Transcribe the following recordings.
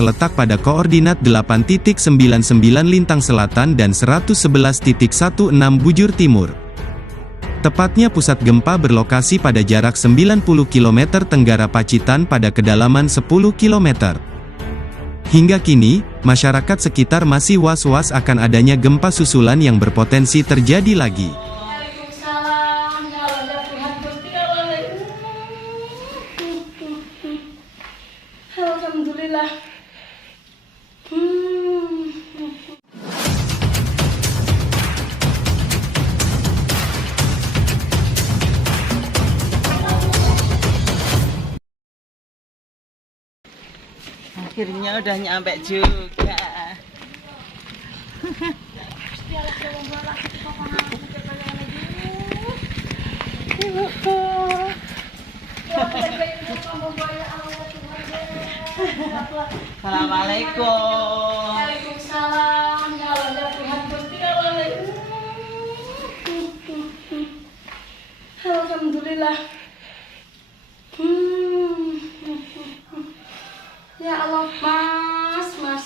terletak pada koordinat 8.99 lintang selatan dan 111.16 bujur timur. Tepatnya pusat gempa berlokasi pada jarak 90 km tenggara Pacitan pada kedalaman 10 km. Hingga kini, masyarakat sekitar masih was-was akan adanya gempa susulan yang berpotensi terjadi lagi. Alhamdulillah. Akhirnya udah nyampe juga. Assalamualaikum. Waalaikumsalam. Ya Allah, Tuhan Gusti Allah. Alhamdulillah. Ya Allah, Mas.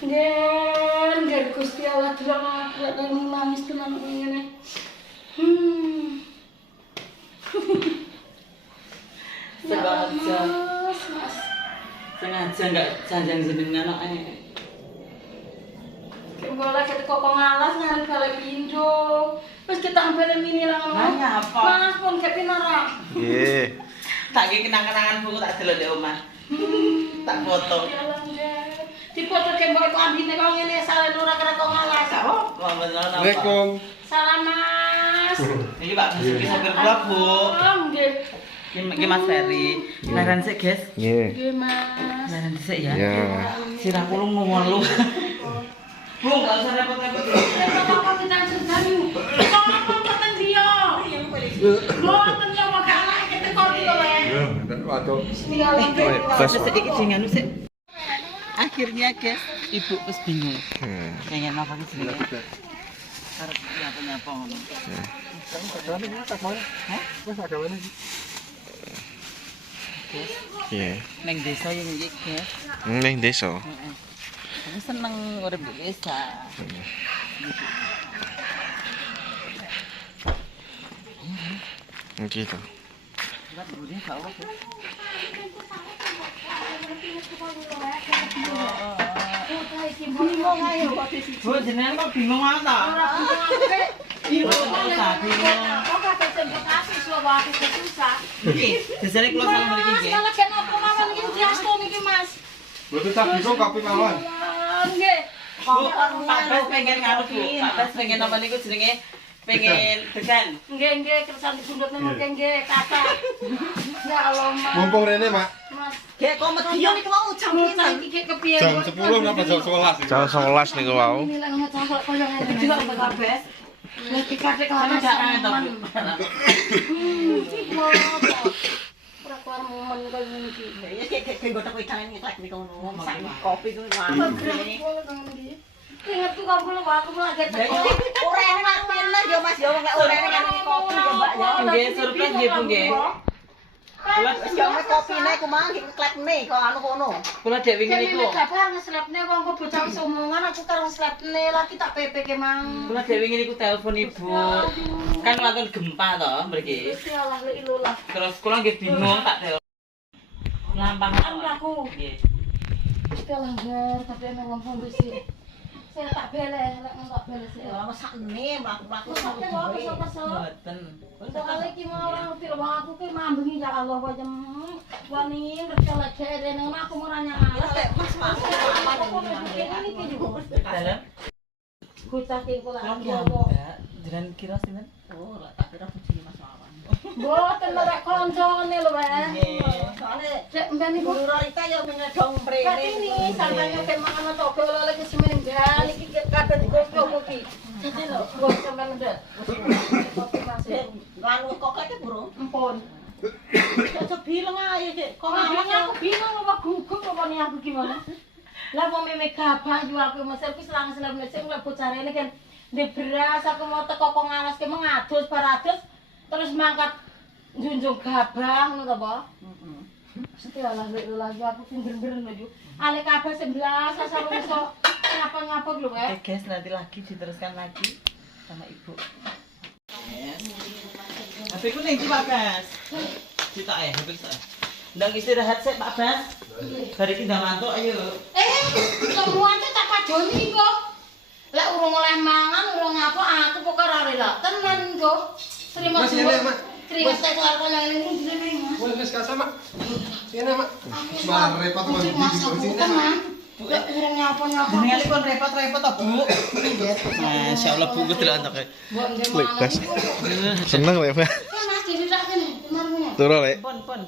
Nggih, Gusti Allah delok lek nangis tenan ngene. Sengaja nggak janjang jenengan anake. Boleh kita kok ngalas ngarep balik pindho. Wis kita ambene mini lah. Nanya apa? Mas pun gak pinara. Nggih. Tak ki kenang-kenangan buku tak delok di omah. Tak foto. Dipoto ke mbok ambine kok ngene salen ora kira kok ngalas. Assalamualaikum. Salam Mas. Iki Pak Basuki sopir kula, Bu. Nggih. Iki Mas Ferry. Laran sik, Guys. Nggih. Nggih Mas. Laran sik ya. Ya. Sirah kula ngomong lu. Bu, enggak usah repot-repot. Kok kita sedani. Kok ngoten dia. Ngoten yo kok gak lek keteko iki lho. Waduh. Bismillahirrahmanirrahim. Sedikit dengan sik. Akhirnya, Guys, Ibu wis bingung. Pengen apa ki jenenge? Arep nyapa-nyapa ngono. Iya. Neng desa yang iki, Guys. Ning desa. Heeh. Aku seneng urip di desa. Gitu. Buat budi gak apa, Guys. Bingung ayo kok di Bu, jenengan kok bingung banget ta? Bingung. kok kata tembok kasih suara aku susah. Iki, desane kula salah mriki nggih. Kalau kena apa mawon iki diasto niki Mas. Betul tak bingung kopi mawon. Nggih. Bu, Pak Bas pengen nganu Bu. Pak Bas pengen apa niku jenenge? Pengen degan. Nggih, kersan dibundut nang nggih, kata. Ya Allah, Mas. Mumpung rene, Mak. Mas, Gek kok medion iki mau jam kita iki kepiye? Jam 10 napa jam 11? Jam 11 niku wau. Ini lek ngomong kok koyo ngene. Juga Pak Bas. Lek dikate Kan kalau jangan to, Bu. Ora keluar momen koyo ngene iki. Ya gek gotok wedangan ngeklek niku ngono. Masak kopi ku mawon. Ingat tuh kamu lu aku lagi teko. Ora enak pindah yo Mas yo nek ora enak kopi yo Mbak yo. Nggih surprise nggih Bu nggih. Kula wis yo kopine ku mang klekne kok anu kono. Kula dek wingi niku. Kene kapan ngeslepne wong kok bocah wis omongan aku karo ngeslepne lagi tak pepe ke mang. Kula dek wingi niku telepon Ibu. Kan wonten gempa to mriki. Gusti Allah lek ilulah. Terus kula nggih bingung tak telepon. Lampahan aku. Nggih. Gusti Allah nger tapi ana ngomong wis. Saya tak bele, lek enggak bele sih. Ora sakne mlaku-mlaku Sampe kok iso kesel. Mboten. Soale iki mau ora ngerti wong aku ki mambengi ya Allah kok jem wani ngerti lek rene aku ora nyala. Lek Mas Mas. Ini ki juga. Dalam. Kucak ki kula Kula aku. Jalan kira sinten? Oh, lek tak kira bojone Mas Wawan. Mboten lek koncone lho, Pak. Nggih. Soale cek mbene iku Rita yo menyedong mrene. Kati ini sampainya ke mangan toko lagi seminggal iki kabeh dikoko iki. Jadi lho, kok sampe ndak. Nganu kok kake burung. Empun. Kok bilang ae, Dik. Kok Aku bingung apa gugup apa nih aku gimana. Lah mau meme gabah yo aku mesir ku selang-selang mesir lek bocarene kan di beras aku mau teko kok ngalas ke mengadus paradus terus mangkat junjung gabah ngono to, Pak. Setialah lagi aku pinter-pinter maju. Ale kabeh 11 sampe iso ngapa-ngapa lho, Oke guys, nanti lagi diteruskan lagi sama ibu. HP ku ning Pak Bas. Cita ya, HP saya. Ndang istirahat sik Pak Bas. Bar iki ndang mantuk ayo. Semuanya tak pajoni kok. Lek urung oleh mangan, urung apa aku pokoke ora rela. Tenan kok. Terima kasih. Terima kasih keluarga yang ini diri Mas. Boleh wis kasih, Mak. Sini, Mak. Wah, repot kok di sini, teman. Lek urung nyapa-nyapa. Jenenge kon repot-repot to, Bu. Masyaallah Bu ku delok antek. Mbok nggih mangan. Seneng lek, Pak. Mas diridak kene, temarmu. Turu lek. Pon.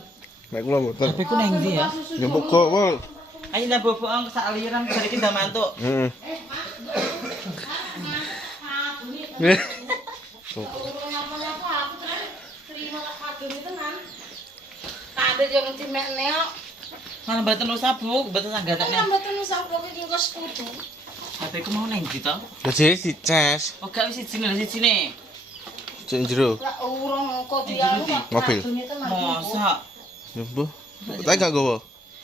Mek kula mboten. HP ku nang ndi ya? Nyebuk kok, Wol. Ayo nang bobok sak aliran bar iki ndang mantuk. Heeh. Urung nyapa-nyapa aku terima kagene tenan. Tak ada yang dimekne kok. Malah mboten usah Bu, mboten sanggatekne. Kan mboten usah kok iki kok sekutu. HP ku mau nang ndi to? Lah jadi dicas. Oh gak wis sijine. Cek jero. Lah urung kok dianu kok. Mobil. Kagene tenan. Masa? Nyoba. Tak gak gowo.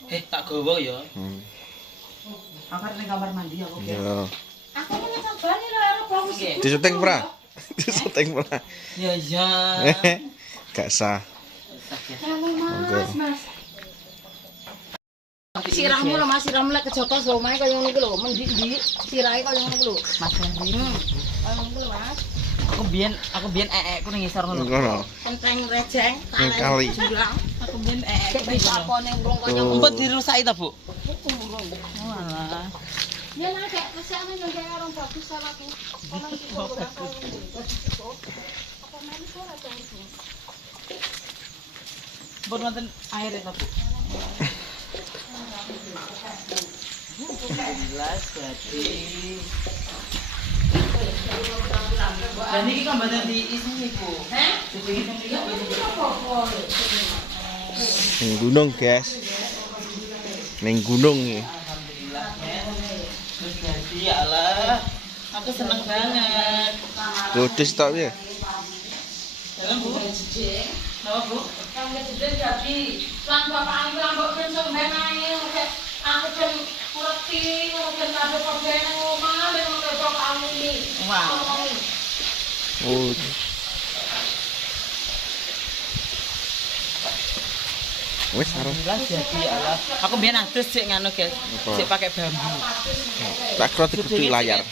Tak gowo ya. Hmm. Aku ning kamar mandi aku ya. Ya. Aku kan cobane lho karo bagus. Disuting pra. Disuting pra. Ya ya. Gak sah. Anu Mas, Mas. Sirahmu lho Mas, sirahmu lek kejaba omahe kaya ngono iki lho, mendi-endi sirahe kaya ngono iki lho. Mas Henry. Kaya ngono iki lho Mas. Aku biyen eekku ning ngisor ngono. Ngono. Kenteng rejeng, Kali. Aku biyen eekku Cek bisa apa ning urung kaya Oh. Empet dirusaki ta, Bu? urung. Walah. Ya nek gak kesane yang kaya orang bagus salahku. Ono iki kok ora tau. Apa meneh kok ora tau. Bon wonten air ta, Bu? Jelas jadi. Dan ini kan badan diisi nih, Bu. Heh? Ning gunung, guys. Ning gunung nih. Alhamdulillah, men. Terus jadi ya Allah. Aku seneng banget. Kudus tok ya. Jalan, Bu. Apa, Bu? Kang gede jadi lan bapak aku ambek ben sampean ae aku ben ngerti ben ada pembene nang omah ben ngono bapak aku iki. Wow. Oh. Wes karo. Alhamdulillah jadi ya Allah. Aku biyen adus sik ngono, guys. Apa? Sik pakai bambu. Tak kro di layar.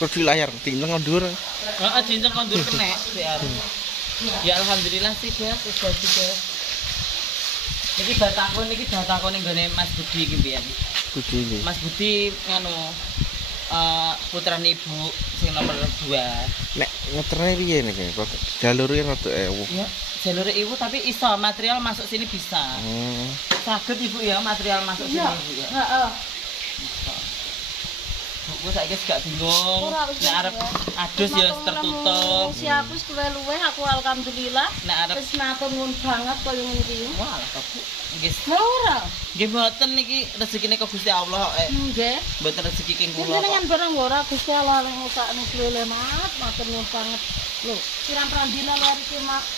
Kro di layar tinggal ngondur. Heeh, cincang kondur kenek sik arep. Ya alhamdulillah sih, guys. Wis jadi, guys. Iki bataku ning gone Mas Budi iki mbiyen. Budi ini. Mas Budi ngono putrane ibu sing nomor 2. Nek ngeterne piye nek kok jalure rada ewu. Ya, jalur ibu tapi iso material masuk sini bisa. Saged Ibu ya material masuk sini Ibu ya. Heeh. Aku saiki gak bingung. Ora wis Nek arep adus ya tertutup. Si aku wis luwe aku alhamdulillah. Nek arep Wis matur nuwun banget kaya ngene iki. wah lah Bu. Nggih. Ora. Nggih mboten niki rezekine kok Gusti Allah kok. Nggih. Mboten rezeki king kula. Jenengan barang ora Gusti Allah ning usahane lele mat matur nuwun banget. Lho, pirang-pirang dina lho iki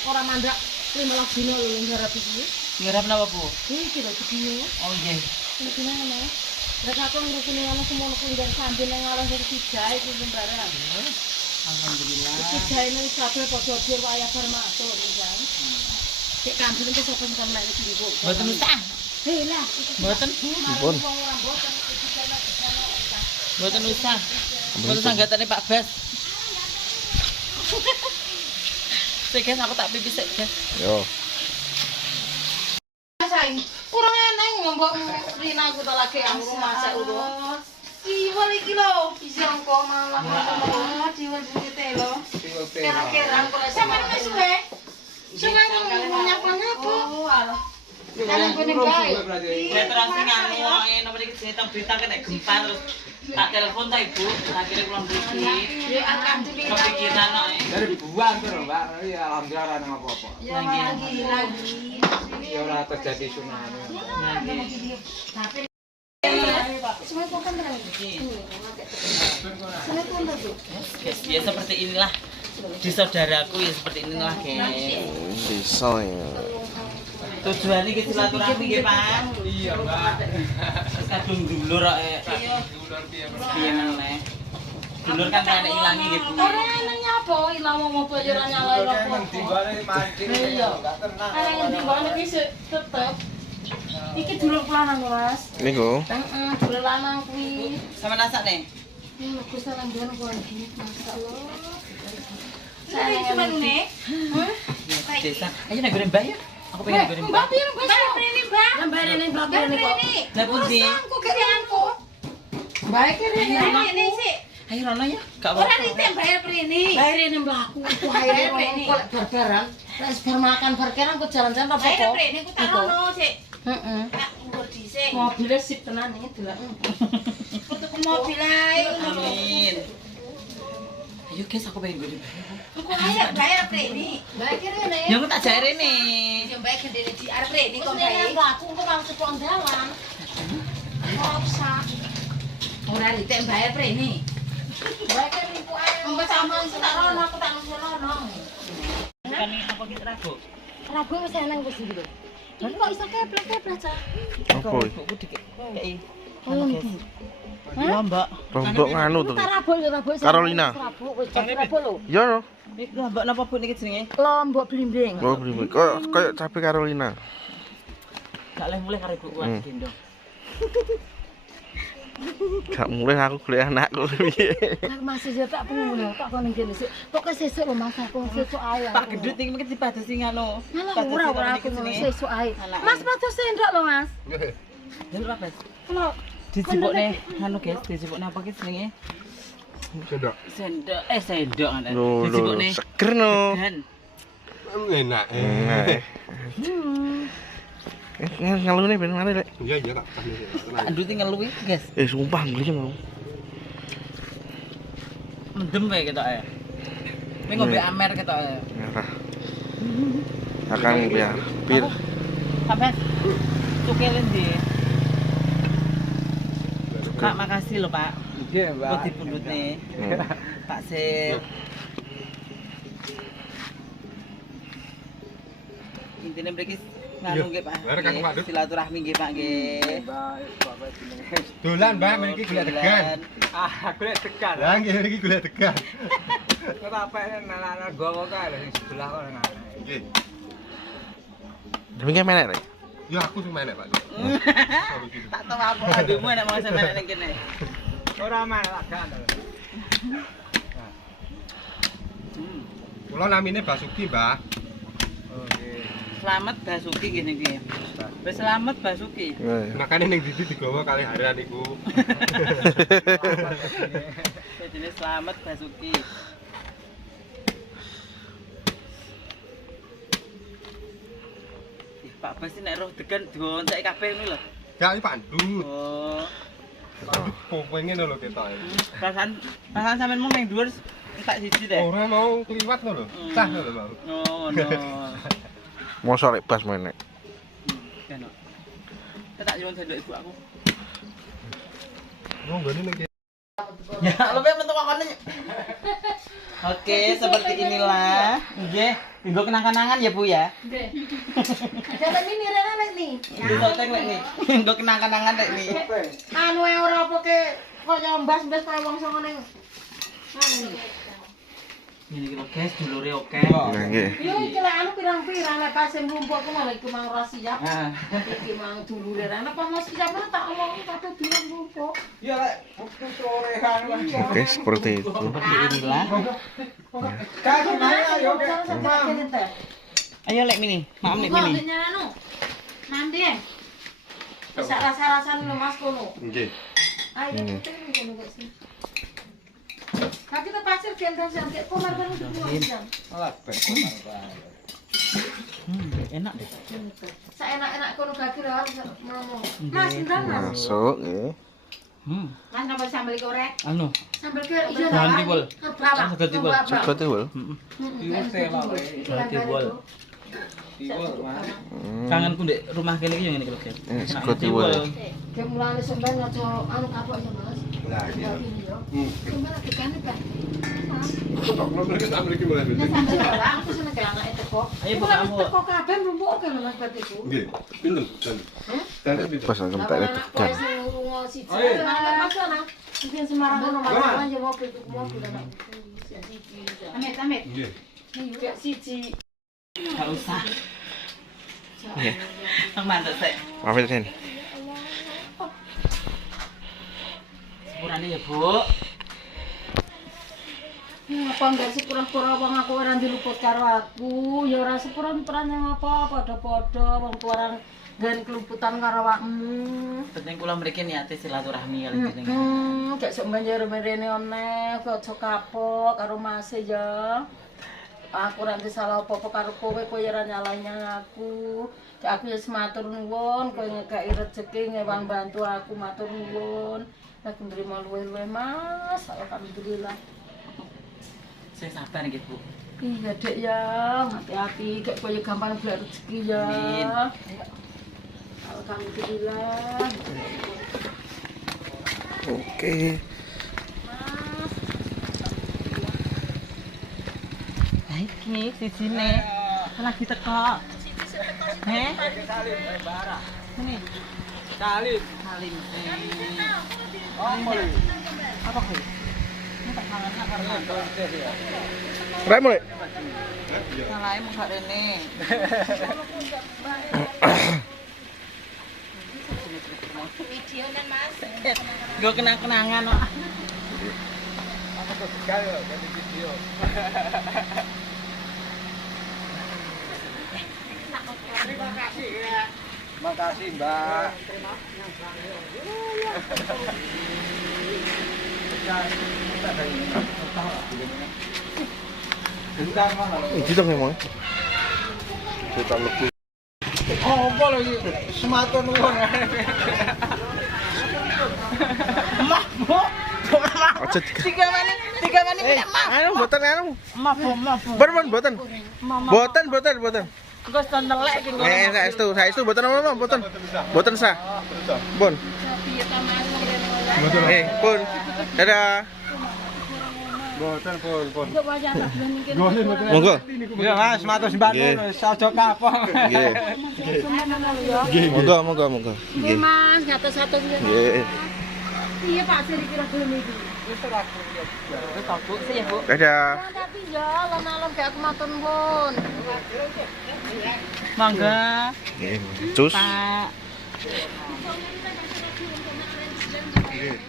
ora mandrak 15 dina lho nggarap iki. Ngarep napa Bu? Iki lho iki. Oh nggih. Iki ngene. Rek aku ngurusine ngono semono kunjang sambil nang arah iki jae iki sembarang. Alhamdulillah. Iki jae ning kabeh padha dhewe wayah bar matur kan. Cek kambing iki sapa sing nek iki Bu. Mboten usah. Heh lah, Mboten. Dipun. Mboten usah. Mboten sanggatane Pak Bas. Sik guys aku tak pipis sik guys. Yo. Saing. Kurang eneng ngombok Rina aku tak lagi aku masak udo. Iwal iki lho, disangka malah ngono diwal bukite lho. Kira-kira kok sampeyan wis suwe. Suwe nyapa-nyapa. Oh, alah. Kan ngene bae. Nek terus nganu wae nomor iki cerita berita kena gempa terus tak telepon ta Ibu, akhirnya pulang mriki. Ya alhamdulillah. Kepikiran kok. Dari buang tuh Mbak, ya alhamdulillah ora nang apa-apa. Ya lagi. Ya ora terjadi tsunami. Tapi semua kok kan terang. Semua pun Guys, ya seperti inilah di saudaraku ya seperti inilah guys. Desa ya. Tujuan iki silaturahmi nggih, Pak. Iya, Mbak. Wis kadung dulur kok. Iya. Piye meneh? Dulur kan kene ilangi nggih, Bu. Ora nang nyapa ilang mau apa yo ora nyalai apa. Timbale mancing. Iya. Enggak tenang. Ana ngendi bae iki tetep. Iki dulur lanang, Mas. Niku. Heeh, dulur lanang kuwi. Sama nasakne. Ini Gus nang ngono kuwi. Masyaallah. Saya cuma ngene. Desa. Ayo nek goreng mbak ya. Aku pengen goreng mbak. Mbak piye Mbak? Ini, Mbak. Lembarene Mbak ini kok. Lah pundi? Aku kirianku. Mbak ini sih. Ayo rono ya. Gak Ora apa-apa. nite bayar prene. Bayar ini mbakku. Ku ae kok barbaran. Wis bar makan bar kira aku jalan-jalan apa kok. Bayar prene ku tak rono sik. Heeh. Tak nggur dhisik. Mobilnya sip tenan iki delok. Tuku mobil ae ngono. Amin. Ayo guys, aku pengen goreng mbak. Ku ae bayar prene. Bayar kene. Ya aku tak jare ne. Ya bayar gendene di arep prene kok bae. Mbakku kok kang cepon dalan. Ora usah. Ora nite bayar prene. Bayar kene ku ae. Mbak sama tak rono aku tak rono. Kan apa kita ragu? Ragu wis eneng wis iki lho. Iki kok iso keplek-keplek, Cak? Apa? Buku dikit. Kei. Oh, iki. Iya, Mbak. Rombok nganu tuh. Rabuk ya rabuk. Carolina. Rabuk wis rabuk lho. Ya. Iki Mbak napa Bu niki jenenge? Lombok blimbing. Oh, beli. Kayak cabe Carolina. Gak leh mulai karo ibu kuat gendong. Gak mulai aku golek anakku piye. Aku masih ya tak pengen tak kono kene sik. Pokoke sesuk lho Mas aku sesuk ae. Pak Gedut iki mungkin dibatasi ngono. Malah ora aku ngono sesuk ae. Mas patus sendok lho Mas. Jalur apa? Kalau Dijipukne anu guys, dijipukne apa ki jenenge? Sendok. Sendok sendok ana. Lho, Dijipukne seger no. degan. Enak. Ngalune ben mana lek. Iya, iya tak tani. Tak ndut ngeluwi guys. Sumpah ngelih. Mendem wae ketok ae. Ning ngombe amer ketok ae. Merah. Akan biar bir. Sampai cukile ndi? Pak makasih lho Pak. Nggih, Mbak. Kok dipundhutne. Pak Sip. Intine mriki nganu nggih Pak. Bareng Kang Pak, Dut. Silaturahmi nggih Pak nggih. Dolan, Mbak, mriki golek degan. Golek degan. Lah nggih mriki golek degan. Ora apike anak-anak gowo kae lho sing sebelah kok nang. Nggih. Demikian menek rek. Ya aku sing menek, Pak. Tak tahu aku adukmu nek mau sampe nek kene. Ora menek lak gak. Kula namine Basuki, Mbah. Oke. Selamat Basuki ngene iki. Wis selamat Basuki. Makane ning Didi digawa kali haran iku. Jadi selamat Basuki. Pak Bas nek roh degan dionceki kabeh ngono lho. Gak iki Pandut. Oh. Pengen lho ketok. Perasaan sampean mung ning dhuwur tak siji deh. Ora mau kliwat lho. Sah lho mau. Oh, no. Mosok lek bas menek. Enak. Tak nyuwun sendok ibu aku. Nggone ning Ya, lebih bentuk makannya. Oke, seperti inilah. Nggih, nggo kenang-kenangan ya, Bu ya. Nggih. Ada mini rene lek ni. Di soteng lek nih. Nggo kenang-kenangan lek nih. Anu ae ora apa ke kaya mbas-mbas kaya wong songo ning. Anu. Ini iki lho guys, dulure oke. Nggih. Yo iki lek anu pirang-pirang lek pas mlumpuk ku malah iku mang ora siap. Ah. Iki mang dulure rene apa mau siap tak omong kabeh durung mlumpuk. Ya lek waktu sore kan. Oke, seperti itu. Seperti inilah. Kak gimana ayo Ayo lek mini, maaf lek mini. Anu. Nanti ya. Bisa rasa-rasane lho Mas kono. Nggih. Ayo penting ngono kok sih. Kaki kita pasir gendong sampai komar kan udah jam. Alah ben komar. Enak deh. Seenak-enak kono kaki lewat ngomong. Mas ndang Mas. Masuk nggih. Mas nambah sambal korek. Anu, Sambal korek ijo Jangan dah. tibul. Sego tibul. Sego tiwul. Tiwul tela. Jangan tibul. Tiwul, Mas. Kangenku ndek rumah kene iki yo ngene iki lho, guys. Sego tiwul. Ke mulane sampeyan aja anu kapok ya Mas. Lah iya. Kemana dikane, Pak? Kok mriki sak mriki mulai Nek sampe ora aku seneng anake teko. Ayo buka kamu. Teko kabeh mlumpuk ke Mas Batiku. Nggih. Pinten? Dan pinten? Pas sampai tekan. Oh iya. Mungkin Semarang kono malah aja mobil anak. Amit. Nggih. Kayak siji. Enggak usah. Nggih. Nang mantuk sik. Maaf Den. Sepurane ya, Bu. Apa enggak sepura-pura wong aku ora diluput karo aku, ya ora sepura-pura yang apa padha-padha wong tuaran gan keluputan karo awakmu. Penting kula mriki niate silaturahmi kali jenengan. Gak sok menjer-merene oneh, kok aja kapok karo Mas ya. Aku ora salah apa-apa karo kowe, kowe ora nyalahnya aku. Aku ya matur nuwun, kowe ngekeki rezeki ngewang bantu aku matur nuwun. Aku nrimo luwih-luwih Mas, alhamdulillah. Sing sabar nggih, Bu. Iya dek ya, hati-hati, kayak kowe gampang golek rezeki ya. Amin. Alhamdulillah. Oke. Lah iki sisine lagi teko. Heh? Ini. Salim. Salim. Apa kuwi? Ini tak kangen karo mantu. Rek mulai. Salahe mung gak rene. Video dan Mas. Gue kenang-kenangan kok. Aku kok tegal yo ganti video. Terima kasih ya. Makasih, Mbak. Iki dong emang. Kita lebih. Oh, apa lagi? Sematon wong. Maaf, Bu. Aja Tiga menit minta maaf. anu mboten anu. Maaf, Bu, maaf. Bu. Mboten. Mboten. Gue tontelek iki Eh, saestu mboten apa-apa, mboten sah. Pun. Pun. Dadah. Boten pun. Monggo. Ya Mas, matur Nggih. sembah saja kapok. Nggih. Monggo. Nggih. Mas, ngatos-atos ya. Nggih. Iya Pak, seri kira-kira iki. Wis tak Bu, sih ya, Bu. Dadah. Tapi ya, alon-alon kayak aku matur nuwun. Mangga. Nggih. Cus. Pak. Nggih.